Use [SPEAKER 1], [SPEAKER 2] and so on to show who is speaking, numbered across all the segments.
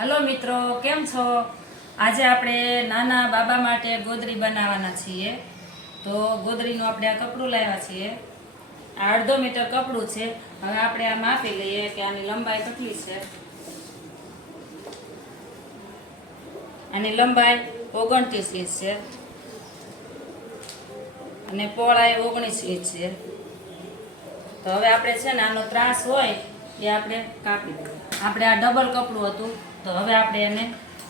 [SPEAKER 1] Hello મિત્રો, કેમ છો? આજે આપણે નાના બાબા માટે ગોદરી બનાવવાના છીએ. તો ગોદરીનું આપણે આ કપડું લાવ્યા છીએ. આ અડધો મીટર કપડું છે. હવે આપણે આ માપી લઈએ કે આની લંબાઈ કેટલી છે. આની લંબાઈ ઓગણત્રીસ ઇંચ છે. અને પહોળાઈ ઓગણીસ ઇંચ છે. તો હવે આપણે છે ને આનો ત્રાસ હોય એ આપણે કાપી દઈએ. આપણે આ ડબલ કપડું હતું, તો હવે આપણે એને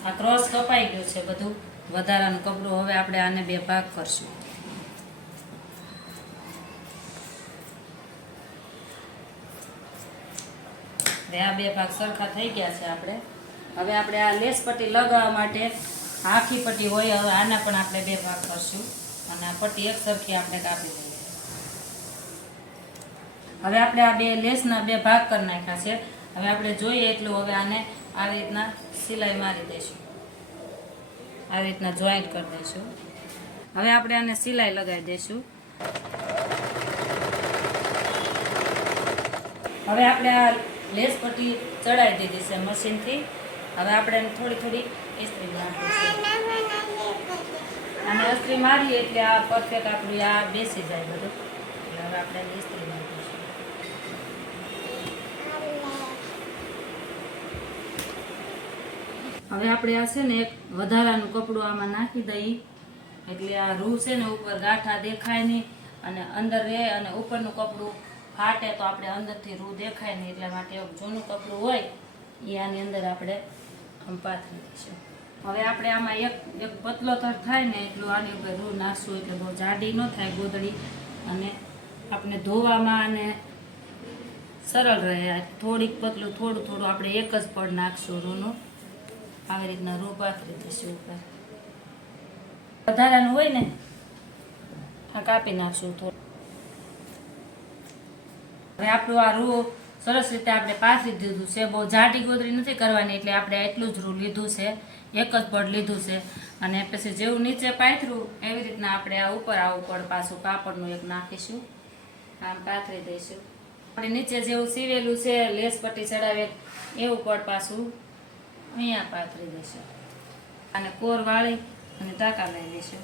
[SPEAKER 1] આ ક્રોસ કપાઈ ગયું છે બધું. વધારાનું કપડું હવે આપણે આને બે ભાગ કરશું. આ બે ભાગ સરખા થઈ ગયા છે આપણે. હવે આપણે આ લેસ પટ્ટી લગાવવા માટે આખી પટ્ટી હોય, હવે આના પણ આપણે બે ભાગ કરશું. અને આ પટ્ટી એક સરખી આપણે કાપી લઈએ. હવે આપણે આ બે લેસના બે ભાગ કરી નાખ્યા છે. હવે આપણે જોઈએ એટલું, હવે આને આ રીતના સિલાઈ મારી દઈશું. આ રીતના જોઈન્ટ કરી દઈશું. હવે આપણે આને સિલાઈ લગાવી દઈશું. હવે આપણે આ લેસ પટ્ટી ચડાવી દીધી છે મશીનથી. હવે આપણે થોડી થોડી ઇસ્ત્રી નાખીશું. અને ઇસ્ત્રી મારીએ એટલે આ પરફેક્ટ આપણું આ બેસી જાય બધું એટલે હવે આપણે એને ઇસ્ત્રી નાખીશું હવે આપણે આ છે ને એક વધારાનું કપડું આમાં નાખી દઈએ. એટલે આ રૂ છે ને ઉપર ગાંઠા દેખાય નહીં અને અંદર રહે અને ઉપરનું કપડું ફાટે તો આપણે અંદરથી રૂ દેખાય નહીં. એટલા માટે જૂનું કપડું હોય, એ આની અંદર આપણે પાથરી દઈશું હવે આપણે આમાં એક એક પતલો થર થાય ને એટલું આની ઉપર રૂ નાખશું એટલે બહુ જાડી ન થાય ગોદડી અને આપણે ધોવામાં અને સરળ રહે. થોડીક પતલું થોડું થોડું આપણે એક જ પડ નાખશું રૂનું. આવી રીતના રૂ પાથરી દઈશું ઉપર. વધારાનું હોય ને, આ કાપી નાખશું થોડું હવે આપણું આ રૂ સરસ રીતે આપણે પાથરી દીધું છે. બહુ જાડી ગોદરી નથી કરવાની, એટલે આપણે એટલું જ રૂ લીધું છે. એક જ પડ લીધું છે. અને પછી જેવું નીચે પાથરું, એવી રીતના આપણે આ ઉપર આ ઉપર પાછું કાપડનું એક નાખીશું. આમ પાથરી દઈશું. આપણે નીચે જેવું સીવેલું છે લેસ પટ્ટી ચડાવે એવું પડ પાછું અહીંયા પાથરી દઈશું અને કોર વાળી અને ટાંકા લઈ લઈશું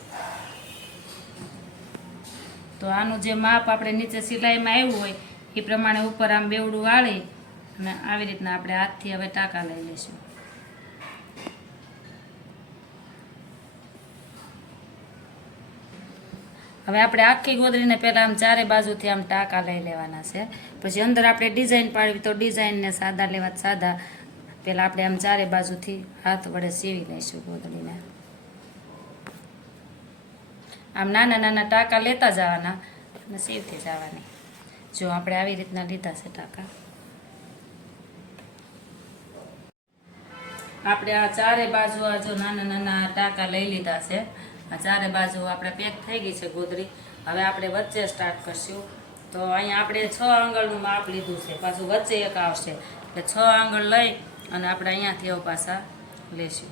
[SPEAKER 1] તો આનું જે માપ આપણે નીચે સિલાઈમાં આવ્યું હોય, એ પ્રમાણે ઉપર આમ બેવડું વાળી અને આવી રીતના આપણે હાથથી હવે ટાંકા લઈ લઈશું હવે આપણે આખી ગોદરીને પહેલાં આમ ચારે બાજુથી આમ ટાંકા લઈ લેવાના છે. પછી અંદર આપણે ડિઝાઇન પાડવી તો ડિઝાઇનને સાદા લેવા સાદા. પહેલાં આપણે આમ ચારે બાજુથી હાથ વડે સીવી લઈશું ગોદડીને. આમ નાના નાના ટાંકા લેતા જવાના અને સીવતી જવાની. જો આપણે આવી રીતના લીધા છે ટાંકા. આપણે આ ચારે બાજુ આ જો નાના નાના ટાંકા લઈ લીધા છે, આ ચારે બાજુ આપણે પેક થઈ ગઈ છે ગોદરી હવે આપણે વચ્ચે સ્ટાર્ટ કરશું. તો અહીંયા આપણે છ આંગળનું માપ લીધું છે, પાછું વચ્ચે એક આવશે. એટલે છ આંગળ લઈ અને આપણે અહીંયાથી હવે પાછા લેશું.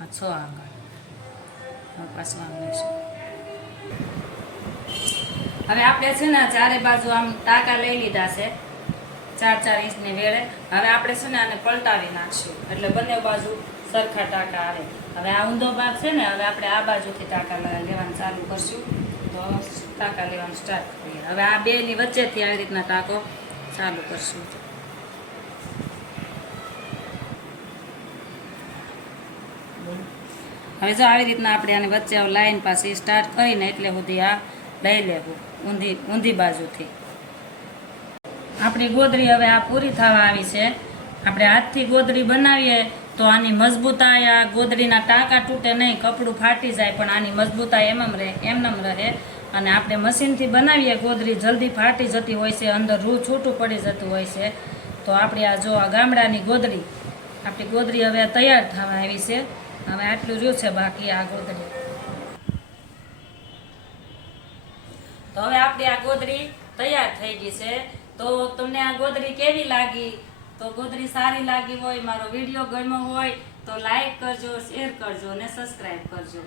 [SPEAKER 1] આ છ હવે પાછું આમ લેશું. હવે આપણે છે ને ચારે બાજુ આમ ટાંકા લઈ લીધા છે. ચાર ચાર ઇંચની વેળે. હવે આપણે છે ને આને પલટાવી નાખશું. એટલે બંને બાજુ સરખા ટાંકા આવે. હવે આ ઊંધો ભાગ છે ને, હવે આપણે આ બાજુથી ટાંકા લેવાનું ચાલુ કરશું. તો ટાંકા લેવાનું સ્ટાર્ટ કરીએ. હવે આ બેની વચ્ચેથી આવી રીતના ટાંકો ચાલુ કરશું. હવે જો આવી રીતના આપણે આને વચ્ચે લાઈન પાસે સ્ટાર્ટ કરીને એટલે સુધી આ લઈ લેવું, ઊંધી ઊંધી બાજુથી. આપણી ગોદરી હવે આ પૂરી થવા આવી છે. આપણે હાથથી ગોદરી બનાવીએ તો આની મજબૂતાઈ આ ગોદરીના ટાંકા તૂટે નહીં, કપડું ફાટી જાય, પણ આની મજબૂતાઈ એમમ રહે, એમનેમ રહે. અને આપણે મશીનથી બનાવીએ ગોદરી, જલ્દી ફાટી જતી હોય છે, અંદર રૂ છૂટું પડી જતું હોય છે. તો આપણે આ જો આ ગામડાની ગોદરી, આપણી ગોદરી હવે તૈયાર થવા આવી છે. હવે આટલું રહ્યું છે બાકી આ તો હવે આપણી આ ગોદડી તૈયાર થઈ ગઈ છે. તો તમને આ ગોદડી કેવી લાગી? તો ગોદડી સારી લાગી હોય, મારો વીડિયો ગમ્યો હોય, તો લાઈક કરજો, શેર કરજો અને સબસ્ક્રાઈબ કરજો.